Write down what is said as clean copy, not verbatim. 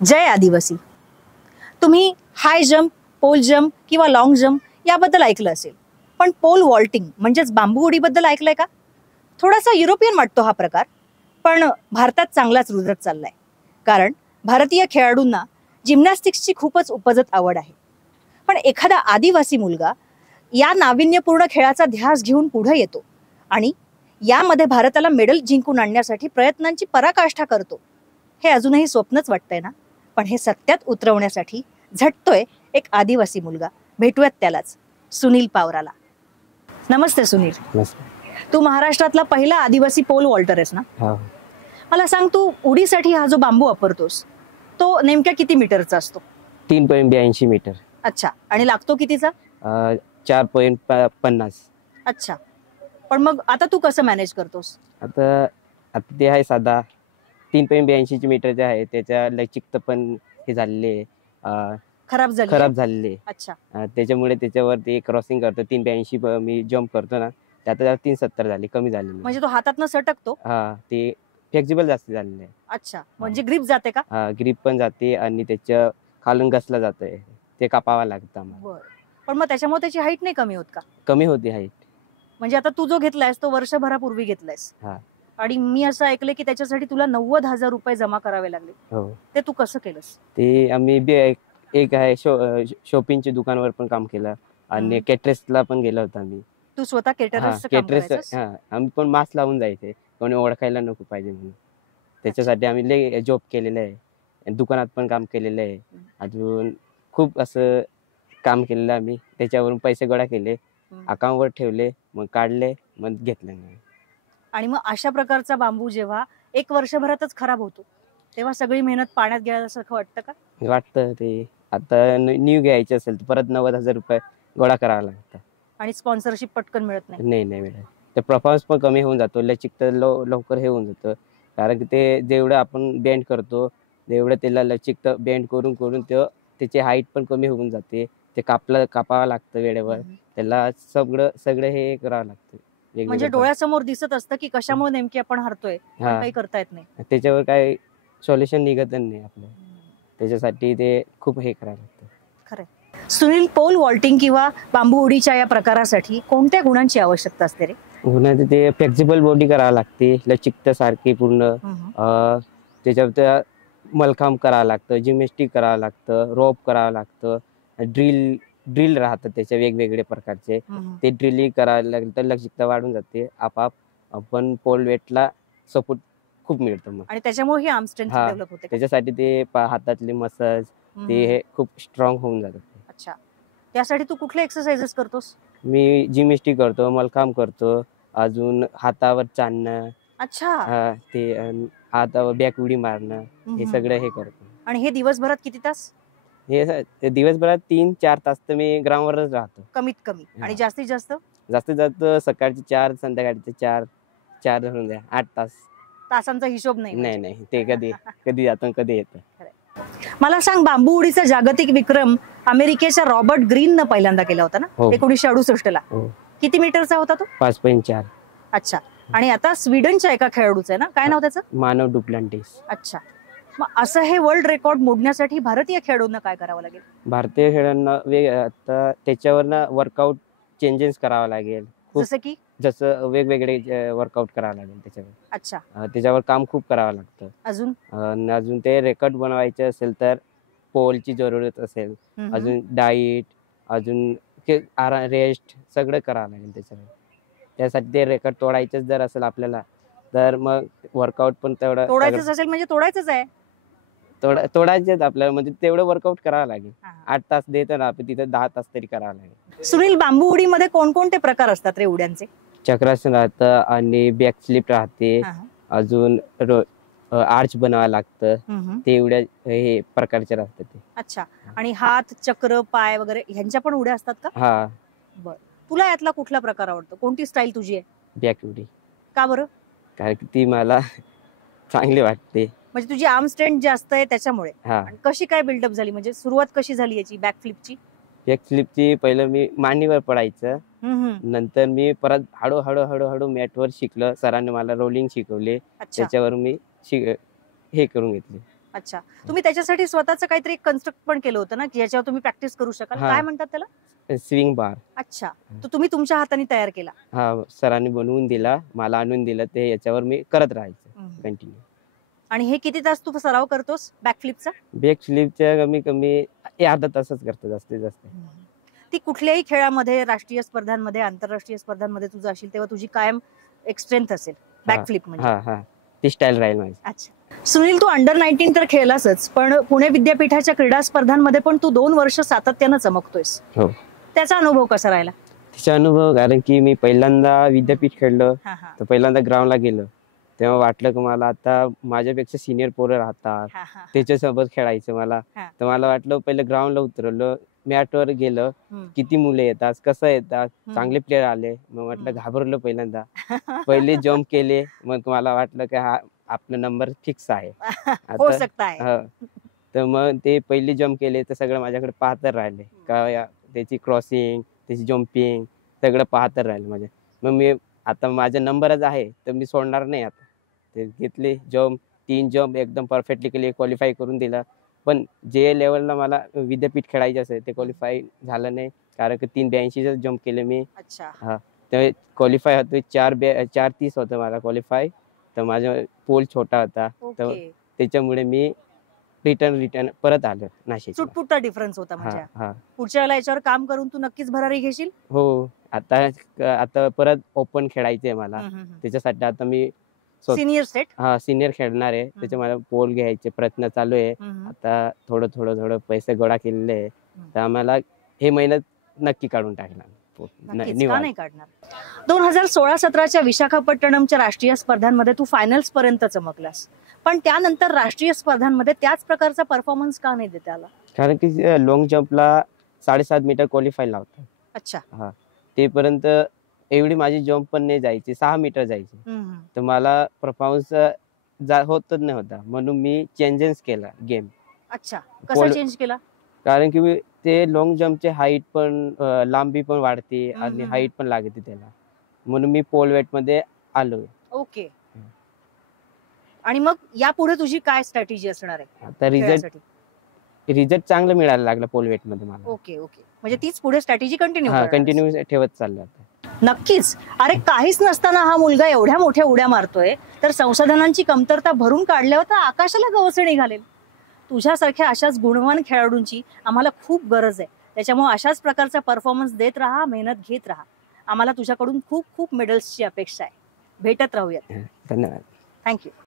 जय आदिवासी. तुम्ही हाय jump, pole jump किंवा लॉंग जंप याबद्दल ऐकलं असेल, पण पोल वॉल्टिंग म्हणजेच बांबू उडीबद्दल ऐकलंय का? थोडासा युरोपियन वाटतो हा प्रकार, पण भारतात चांगलाच रुजत चाललाय. कारण भारतीय खेळाडूंना जिम्नॅस्टिक्सची खूपच उपजत आवड आहे. पण एखादा आदिवासी मुलगा या नाविन्यपूर्ण खेळाचा ध्यास घेऊन पुढे येतो आणि यामध्ये भारताला मेडल जिंकून आणण्यासाठी प्रयत्नांची पराकाष्ठा करतो. हे अजूनही स्वप्नच वाटतंय ना? पण हे सत्यात उतरवण्यासाठी झटतोय एक आदिवासी मुलगा. भेटूयात त्यालाच, सुनील पावराला. नमस्ते सुनील. तू महाराष्ट्रातला पहिला आदिवासी पोल वॉल्टर आहेस ना? मला सांग, तू उडीसाठी हा जो बांबू वापरतोस तो नेमक्या किती मीटरचा असतो? 3.82 मीटर. अच्छा. आणि लागतो कितीचा? 4.50. अच्छा. पण मग आता तू कसं मॅनेज करतोस? आता आता ते आहे साधा 3.82 मीटरचे आहे. त्याच्या लचिकता पण हे झालेले खराब झालेले. अच्छा. त्याच्यामुळे त्याच्यावरती क्रॉसिंग करतो. 3.82 मी जम्प करतो ना, त्यात 3.70 झाले, कमी झाले. म्हणजे तो हातातनं सटकतो? हा, ते फ्लेक्झिबल जास्त झालेले आहे. अच्छा. म्हणजे ग्रिप जाते का? हा, ग्रिप पण जाते आणि त्याच्या खालून घसला जातोय, ते कापावा लागतं आम्हाला. पण मग त्याच्यामुळे त्याची हाईट नाही कमी होत का? कमी होते हाईट. म्हणजे आता तू जो घेतलायस तो वर्षभरापूर्वी घेतलायस. आणि मी असं ऐकलंय की त्याच्यासाठी तुला 90,000 रुपये जमा करावे लागले. हो. ते तू कसं केलंस? ते आम्ही एक आहे शॉपिंगच्या दुकानावर पण काम केलं आणि केटरेसला पण गेलो होतो आम्ही. तू स्वतः केटरेस? आम्ही पण मास्क लावून जायचे, कोणी ओळखायला नको पाहिजे म्हणून. त्याच्यासाठी आम्ही लय जॉब केलेलं आहे, दुकानात पण काम केलेलं आहे, अजून खूप असं काम केलेलं आम्ही. त्याच्यावरून पैसे गोळा केले, अकाउंटवर ठेवले, मग काढले, मग घेतले. आणि मग अशा प्रकारचा बांबू जेव्हा 1 वर्षभरातच खराब होतो, तेव्हा सगळी मेहनत पाण्यात गेल्यासारखं वाटतं का? वाटतं. ते आता न्यू घ्यायचे असेल तर परत 90,000 रुपये गोळा करावा लागतं. आणि स्पॉन्सरशिप पटकन मिळत नाही? नाही मिळत. ते परफॉर्मन्स पण कमी होऊन जातो, लचिकता लवकर हे होऊन जातं. कारण की ते जेवढं आपण बेंड करतो तेवढं त्याला लचिकता बेंड करून करून त्याची हाईट पण कमी होऊन जाते. ते कापावं लागतं वेळेवर, त्याला सगळं हे करावं लागतं. म्हणजे डोळ्यासमोर दिसत असतं की कशामुळे नेमकी आपण हरतोय, काही करता येत नाही. त्याच्यावर काही सोल्युशन निघत नाही आपलं. त्याच्यासाठी ते खूप हे करावं लागतं. खरं. सुनील, पोल वॉल्टिंग किंवा बांबू उडीच्या या प्रकारासाठी कोणत्या गुणांची आवश्यकता असते रे? गुणांचे ते फ्लेक्झिबल बॉडी करावं लागते, लचिकता सारखी पूर्ण. त्याच्यावर मलखांब करावं लागतं, जिम्नॅस्टिक करावं लागतं, रोप करावं लागतं, ड्रिल राहतात त्याच्या वेगवेगळे प्रकारचे. ते ड्रिलिंग करायला लागलं तर लचिकता वाढून जाते आपाप. आपण पोल वेटला सपोर्ट खूप मिळतो मग. आणि त्याच्यामुळे ही आर्म स्ट्रेंथ डेव्हलप होते. त्याच्यासाठी ते हातातले मसल्स ते खूप स्ट्रॉंग होऊन जातात. अच्छा. त्यासाठी तू कुठले एक्सरसाइजेस करतोस? मी जिम्नॅस्टिक करतो, मलखांब करतो, अजून हातावर चालणं. अच्छा. ते हातावर बॅक उडी मारणं, हे सगळं हे करतो. आणि हे दिवसभरात किती तास? हे दिवसभरात 3-4 तास तर मी ग्राउंडवरच राहतो कमीत कमी. आणि जास्तीत जास्त सकाळचे 4, संध्याकाळचे 4 धरून द्या, 8 तास. तासांचा हिशोब नाही? नाही, ते कधी जातं कधी येतं. मला सांग, बांबू उडीचा जागतिक विक्रम अमेरिकेच्या रॉबर्ट ग्रीननं पहिल्यांदा केला होता ना, 1968 ला. किती मीटरचा होता तो? 5.4. अच्छा. आणि आता स्वीडनच्या एका खेळाडूचं आहे ना, काय नाव त्याचं? मानव डुप्लांटिस. अच्छा. मग असं हे वर्ल्ड रेकॉर्ड मोडण्यासाठी भारतीय खेळाडूंना काय करावं लागेल? भारतीय खेळाडूंना आता त्याच्यावर वर्कआउट चेंजेस करावा लागेल. जसं वेगवेगळे वर्कआउट करावं लागेल त्याच्यावर. अच्छा. त्याच्यावर काम खूप करावं लागतं. अजून ते रेकॉर्ड बनवायचे असेल तर पोलची जरूरत असेल, अजून डाईट, अजून रेस्ट सगळं करावं लागेल त्याच्यावर. त्यासाठी ते रेकॉर्ड तोडायचंच जर असेल आपल्याला, तर मग वर्कआउट पण तेवढं तोडायचं असेल. म्हणजे तोडायचंच आहे? तोडायचेच आपल्याला, म्हणजे तेवढं वर्कआउट करावं लागेल. 8 तास देतो ना आपण, तिथे 10 तास तरी करावं लागेल. सुनील, बांबू उडीमध्ये कोणकोणते प्रकार असतात रे उड्यांचे? चक्रासन राहतं आणि बॅक स्लिप राहते, अजून आर्च बनावं लागतं. ते उड्या हे प्रकारचे राहतात ते. अच्छा. आणि हात, चक्र, पाय वगैरे ह्यांच्या पण उड्या असतात का? हा. बर. तुला यातला कुठला प्रकार आवडतो? कोणती स्टाईल तुझी आहे? बॅक उडी. का बरं? कारण की ती मला चांगली वाटते. म्हणजे तुझी आर्म स्ट्रेंथ जास्त आहे त्याच्यामुळे? कशी काय बिल्डअप झाली, म्हणजे सुरुवात कशी झाली याची बॅक फ्लिपची? बॅक फ्लिपची पहिलं मी मांडीवर पडायचं, नंतर मी परत हळूहळू मॅटवर शिकलं. सरांनी मला रोलिंग शिकवले, त्याच्यावर मी हे करून घेतले. अच्छा, तुम्ही त्याच्यासाठी स्वतःचं काहीतरी कन्स्ट्रक्ट पण केलं होतं ना, की याच्यावर तुम्ही प्रॅक्टिस करू शकाल, हा. काय म्हणतात त्याला? स्विंग बार. अच्छा, तो तुम्ही तुमच्या हाताने तयार केला. हा, सरांनी बनवून दिला, मला आणून दिलं, ते याच्यावर मी करत राहायचं कंटिन्यू. आणि हे किती तास तू सराव करतोस बॅकफ्लिपचा? बॅक फ्लिपच्या कमी कमी अर्धा तासच करतो जास्तीत जास्त. ती कुठल्याही खेळामध्ये, राष्ट्रीय स्पर्धांमध्ये, आंतरराष्ट्रीय स्पर्धांमध्ये तुझं असेल तेव्हा तुझी कायम एक स्ट्रेंथ असेल बॅकफ्लिप म्हणजे. हा हा, ती स्टाईल राहील माझी. अच्छा, सुनील, तू अंडर 19 तर खेळलासच, पण पुणे विद्यापीठाच्या क्रीडा स्पर्धांमध्ये पण तू 2 वर्ष सातत्यानं चमकतोयस. हो. त्याचा अनुभव कसा राहिला? तिचा अनुभव, कारण की मी पहिल्यांदा विद्यापीठ खेळलं, हा हा तर पहिल्यांदा ग्राउंडला गेलो, तेव्हा वाटलं की मला आता माझ्यापेक्षा सिनियर पोरं राहतात, हा हा त्याच्यासोबत खेळायचं मला. हा. तर मला वाटलं पहिलं ग्राउंडला उतरवलं, मॅटवर गेलं, हम्म. किती मुलं येतात, कसं येतात, हम्म. चांगले प्लेयर आले. मग म्हटलं हम्म. घाबरलो पहिल्यांदा. पहिले जम्प केले, मग मला वाटलं की हा आपला नंबर फिक्स आहे हो आता. सकता है. हा. तर मग ते पहिले जम्प केले तर सगळं माझ्याकडे पाहत राहिले का त्याची क्रॉसिंग, त्याची जम्पिंग सगळं पाहत राहिलं माझ्या. मग मी आता माझा नंबरच आहे तर मी सोडणार नाही आता. ते घेतले जम्प, 3 जम्प एकदम परफेक्टली केले, क्वालिफाय करून दिला. पण जे लेवलला मला विद्यापीठ खेळायचं असेल ते क्वालिफाय झालं नाही, कारण की 382 जम्प केले मी. अच्छा, हा, तर क्वालिफाय होतं 4:30 होतं मला क्वालिफाय. तर माझा पोल छोटा होता, तर ओके. त्याच्यामुळे मी रिटर्न परत आलो नाशिकला. चुटपुटा डिफरन्स होता हा म्हणजे. हा. पुढच्या वेळेला याच्यावर काम करून तू नक्कीच भरारी घेशील. हो, आता परत ओपन खेळायचंय मला. त्याच्यासाठी आता मी सिनियर स्टेट. हा, सिनियर खेळणार आहे. त्याच्या मला पोल घ्यायचे प्रयत्न चालू आहे. आता थोडं पैसे गोळा केलेले आहे, तर आम्हाला हे मेहनत नक्की काढून टाकणार. नक्कीच, का नाही काढणार. 2016-17च्या विशाखापट्टणमच्या राष्ट्रीय स्पर्धांमध्ये तू फायनल्स पर्यंत चमकलास, पण त्यानंतर राष्ट्रीय स्पर्धांमध्ये त्याच प्रकारचा परफॉर्मन्स का नाही देता आला? कारण की लॉंग जम्पला 7.5 मीटर क्वालिफाय लावतात. अच्छा. हा, तेपर्यंत एवढी माझी जम्प पण नाही जायची, 6 मीटर जायची. तर मला परफॉर्मन्स होतच नाही होता, म्हणून मी चेंजेस केला गेम. अच्छा, कसा चेंज केला? कारण की ते लॉंग जम्पचे हाईट पण लांबी पण वाढते आणि हाईट पण लागते त्याला, म्हणून मी पोल वेट मध्ये आलो. ओके. आणि मग यापुढे तुझी काय स्ट्रॅटेजी असणार आहे आता? रिझल्ट चांगला मिळायला लागला पोल वेट मध्ये मला. ओके ओके, म्हणजे तीच पुढे स्ट्रॅटेजी कंटिन्यू ठेवत चाललं आता. नक्कीच. अरे, काहीच नसताना हा मुलगा एवढ्या मोठ्या उड्या मारतोय, तर संसाधनांची कमतरता भरून काढल्यावर तर आकाशाला गवसणी घालेल. तुझ्यासारख्या अशाच गुणवान खेळाडूंची आम्हाला खूप गरज आहे. त्याच्यामुळे अशाच प्रकारचा परफॉर्मन्स देत राहा, मेहनत घेत राहा. आम्हाला तुझ्याकडून खूप खूप मेडल्सची अपेक्षा आहे. भेटत राहूयात. धन्यवाद. थँक्यू.